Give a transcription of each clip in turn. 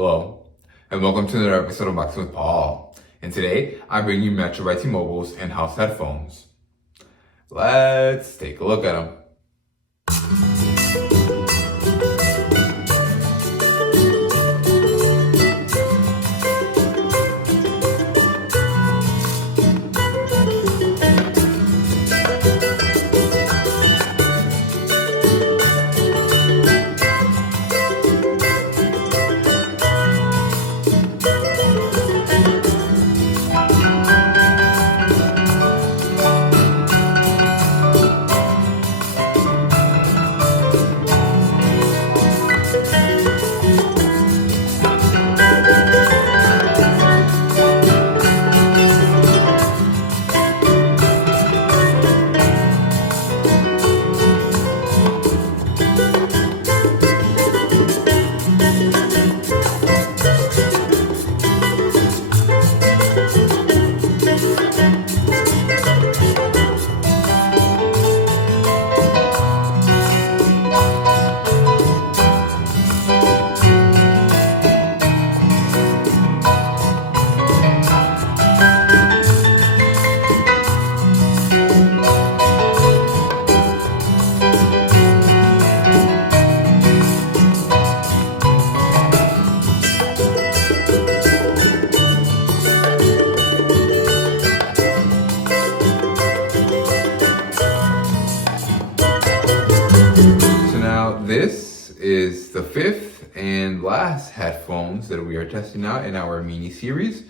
Hello, and welcome to another episode of Boxing with Paul. And today, I bring you Metro by T-Mobile's in-house headphones. Let's take a look at them. This is the fifth and last headphones that we are testing out in our mini series,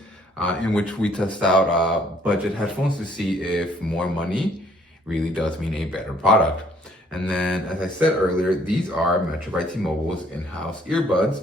in which we test out budget headphones to see if more money really does mean a better product. And then, as I said earlier, these are Metro by T-Mobile's in-house earbuds,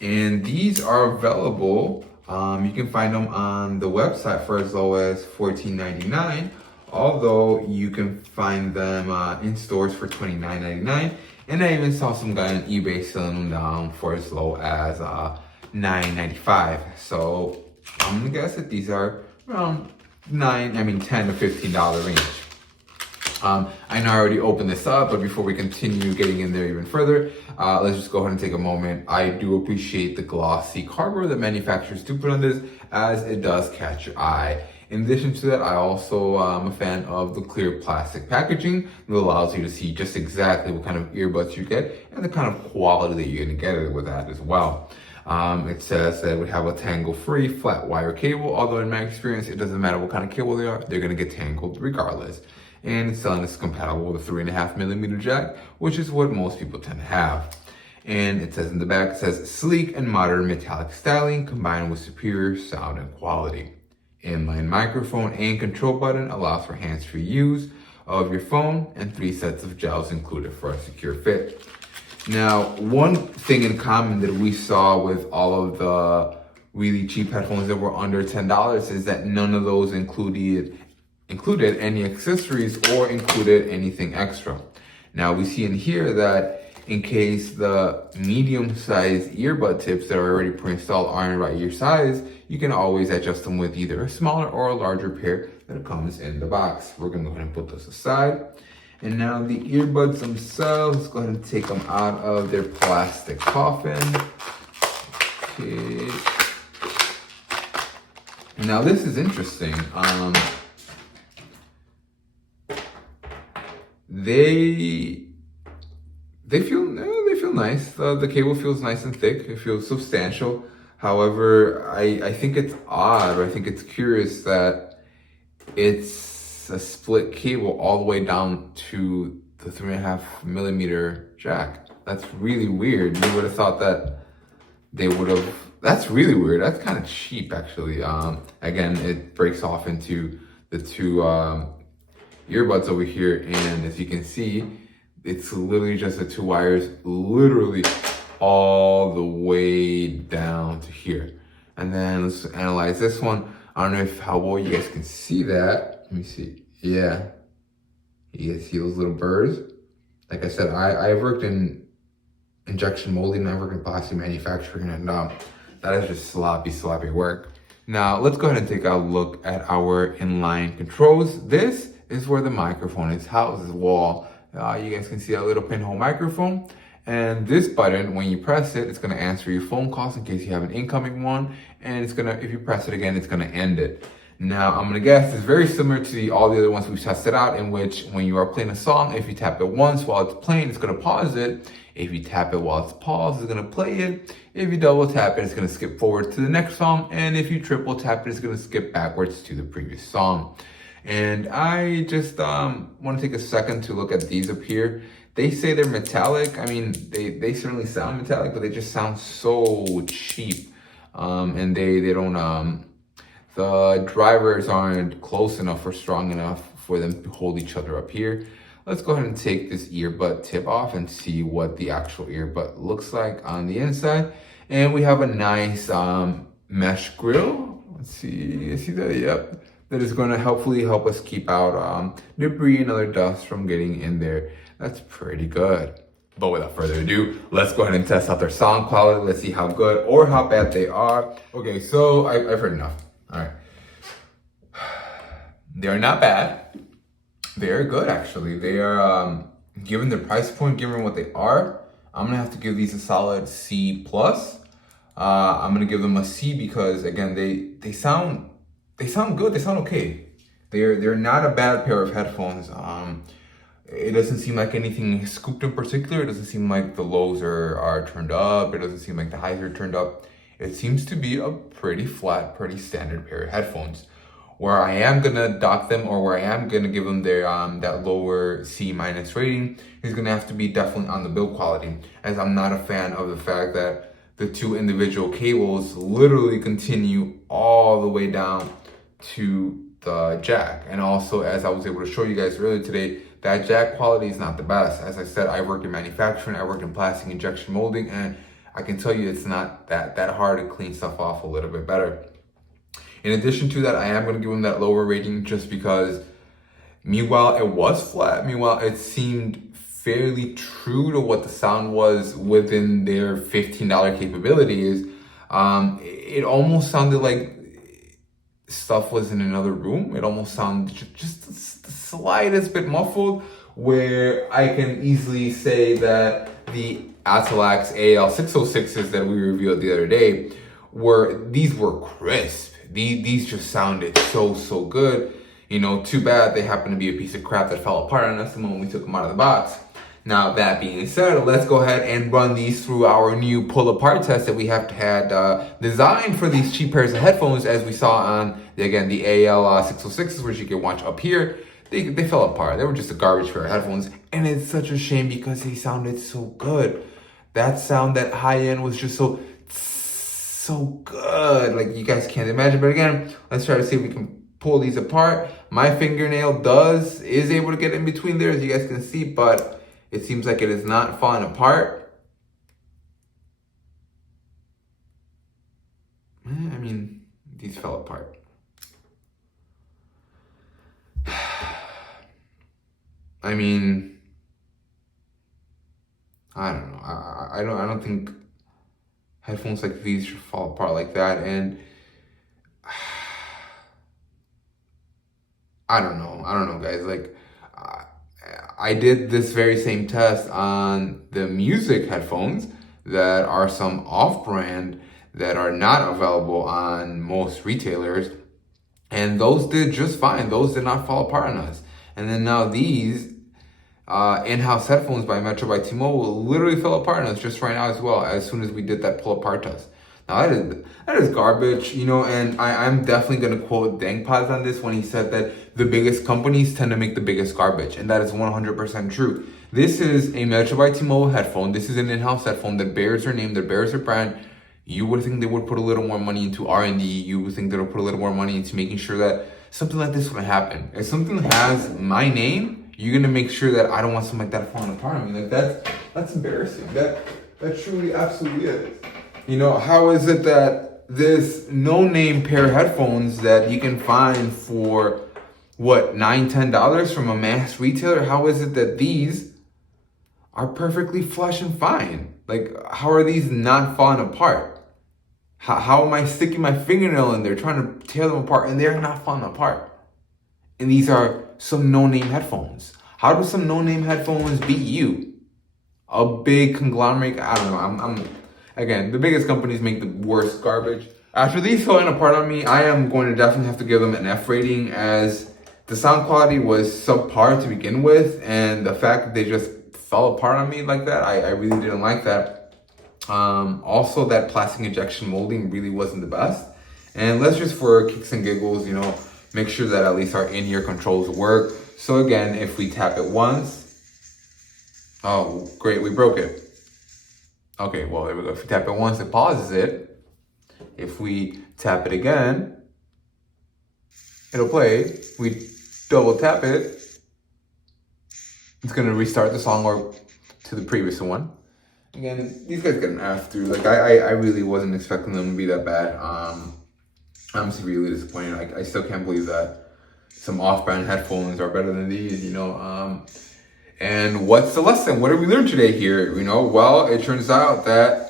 and these are available. You can find them on the website for as low as $14.99. Although you can find them in stores for $29.99, and I even saw some guy on eBay selling them down for as low as $9.95. So I'm gonna guess that these are around $10 to $15 range. I know I already opened this up, but before we continue getting in there even further, let's just go ahead and take a moment. I do appreciate the glossy cardboard that manufacturers do put on this, as it does catch your eye. In addition to that, I also am a fan of the clear plastic packaging that allows you to see just exactly what kind of earbuds you get and the kind of quality that you're gonna get with that as well. It says that we have a tangle-free flat wire cable, although in my experience, it doesn't matter what kind of cable they are, they're gonna get tangled regardless. And it's telling us it's compatible with a 3.5mm jack, which is what most people tend to have. And it says in the back, it says sleek and modern metallic styling combined with superior sound and quality. Inline microphone and control button allows for hands-free use of your phone, and 3 sets of gels included for a secure fit. Now, one thing in common that we saw with all of the really cheap headphones that were under $10 is that none of those included any accessories or included anything extra. Now, we see in here that in case the medium-sized earbud tips that are already pre-installed aren't right your size, you can always adjust them with either a smaller or a larger pair that comes in the box. We're gonna go ahead and put this aside. And now the earbuds themselves, let's go ahead and take them out of their plastic coffin. Okay. Now this is interesting. They feel nice. The cable feels nice and thick. It feels substantial. However, I think it's odd, or I think it's curious that it's a split cable all the way down to the 3.5mm jack. That's really weird. You would have thought that they would have. That's really weird. That's kind of cheap, actually. Again, it breaks off into the two earbuds over here, and as you can see, it's literally just the 2 wires, literally all the way down to here. And then let's analyze this one. I don't know how well you guys can see that. Let me see. Yeah, you guys see those little burrs? Like I said, I've worked in injection molding, I've worked in plastic manufacturing, and that is just sloppy work. Now let's go ahead and take a look at our inline controls. This is where the microphone is housed as well. You guys can see a little pinhole microphone, And this button, when you press it, it's gonna answer your phone calls in case you have an incoming one. And it's gonna, if you press it again, it's gonna end it. Now, I'm gonna guess it's very similar to all the other ones we've tested out, in which when you are playing a song, if you tap it once while it's playing, it's gonna pause it. If you tap it while it's paused, it's gonna play it. If you double tap it, it's gonna skip forward to the next song. And if you triple tap it, it's gonna skip backwards to the previous song. And I just wanna take a second to look at these up here. They say they're metallic. I mean, they certainly sound metallic, but they just sound so cheap. And they don't, the drivers aren't close enough or strong enough for them to hold each other up here. Let's go ahead and take this earbud tip off and see what the actual earbud looks like on the inside. And we have a nice mesh grill. Let's see, you see that? Yep. That is going to hopefully help us keep out debris and other dust from getting in there. That's pretty good. But without further ado, let's go ahead and test out their sound quality. Let's see how good or how bad they are. Okay, so I've heard enough. All right. They're not bad. They're good, actually. They are, given the price point, given what they are, I'm gonna have to give these a solid C+. I'm gonna give them a C because, again, they sound good. They sound okay. They're not a bad pair of headphones. It doesn't seem like anything scooped in particular. It doesn't seem like the lows are turned up. It doesn't seem like the highs are turned up. It seems to be a pretty flat, pretty standard pair of headphones. Where I am gonna dock them, or where I am gonna give them their that lower C- rating, is gonna have to be definitely on the build quality, as I'm not a fan of the fact that the two individual cables literally continue all the way down to the jack. And also, as I was able to show you guys earlier today, that jack quality is not the best. As I said, I worked in manufacturing, I worked in plastic injection molding, and I can tell you it's not that hard to clean stuff off a little bit better. In addition to that, I am going to give them that lower rating just because, meanwhile, it was flat. Meanwhile, it seemed fairly true to what the sound was within their $15 capabilities. It almost sounded like stuff was in another room. It almost sounded just the slightest bit muffled, where I can easily say that the Atalax AL606s that we reviewed the other day were crisp. These just sounded so good. You know, too bad they happen to be a piece of crap that fell apart on us the moment we took them out of the box. Now, that being said, let's go ahead and run these through our new pull-apart test that we have had designed for these cheap pairs of headphones, as we saw on, again, the AL606s, which you can watch up here. They fell apart. They were just a garbage pair of headphones, and it's such a shame because they sounded so good. That sound, that high end, was just so good. Like, you guys can't imagine. But again, let's try to see if we can pull these apart. My fingernail is able to get in between there, as you guys can see, but it seems like it is not falling apart. I mean, these fell apart. I mean, I don't know. I don't think headphones like these should fall apart like that. And I don't know, guys. Like, I did this very same test on the music headphones that are some off-brand that are not available on most retailers, and those did just fine. Those did not fall apart on us. And then now these in-house headphones by Metro by T-Mobile literally fell apart on us just right now as well, as soon as we did that pull-apart test. Now that is garbage, you know, and I'm definitely going to quote Dangpaz on this when he said that the biggest companies tend to make the biggest garbage, and that is 100% true. This is a Metro by T-Mobile headphone. This is an in-house headphone that bears their name, that bears their brand. You would think they would put a little more money into R&D. You would think they would put a little more money into making sure that something like this would happen. If something has my name, you're gonna make sure that I don't want something like that falling apart. I mean, like, that's embarrassing. That truly, absolutely is. You know, how is it that this no-name pair of headphones that you can find for what, $9-10 from a mass retailer? How is it that these are perfectly flush and fine? Like, how are these not falling apart? How am I sticking my fingernail in there trying to tear them apart and they're not falling apart? And these are some no-name headphones. How do some no-name headphones beat you? a big conglomerate. I don't know. I'm again, the biggest companies make the worst garbage. After these falling apart on me, I am going to definitely have to give them an F rating, as the sound quality was subpar to begin with, and the fact that they just fell apart on me like that, I really didn't like that. Also, that plastic injection molding really wasn't the best. And let's just, for kicks and giggles, make sure that at least our in-ear controls work. So again, if we tap it once, oh, great, we broke it. Okay, well, there we go. If we tap it once, it pauses it. If we tap it again, it'll play. We double tap it, it's gonna restart the song or to the previous one. Again, these guys get an F through. Like, I really wasn't expecting them to be that bad. I'm severely disappointed. I still can't believe that some off-brand headphones are better than these, And what's the lesson? What did we learn today here? Well, it turns out that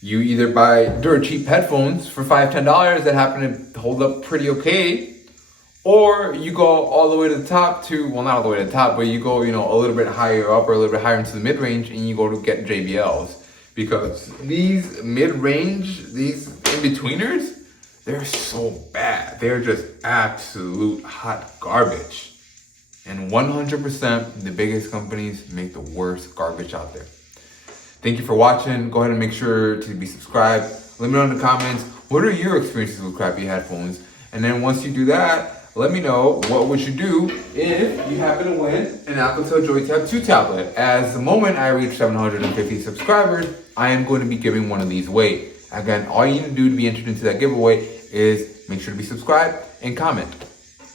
you either buy dirt cheap headphones for $5, $10 that happen to hold up pretty okay, or you go all the way to the top well, not all the way to the top, but you go, a little bit higher up or a little bit higher into the mid-range, and you go to get JBLs. Because these mid-range, these in-betweeners, they're so bad. They're just absolute hot garbage. And 100%, the biggest companies make the worst garbage out there. Thank you for watching. Go ahead and make sure to be subscribed. Let me know in the comments, what are your experiences with crappy headphones? And then once you do that, let me know what would you do if you happen to win an Alcatel Joy Tab 2 tablet. As the moment I reach 750 subscribers, I am going to be giving one of these away. Again, all you need to do to be entered into that giveaway is make sure to be subscribed and comment.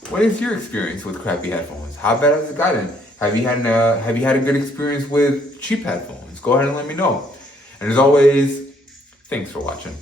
What is your experience with crappy headphones? How bad has it gotten? Have you had a good experience with cheap headphones? Go ahead and let me know. And as always, thanks for watching.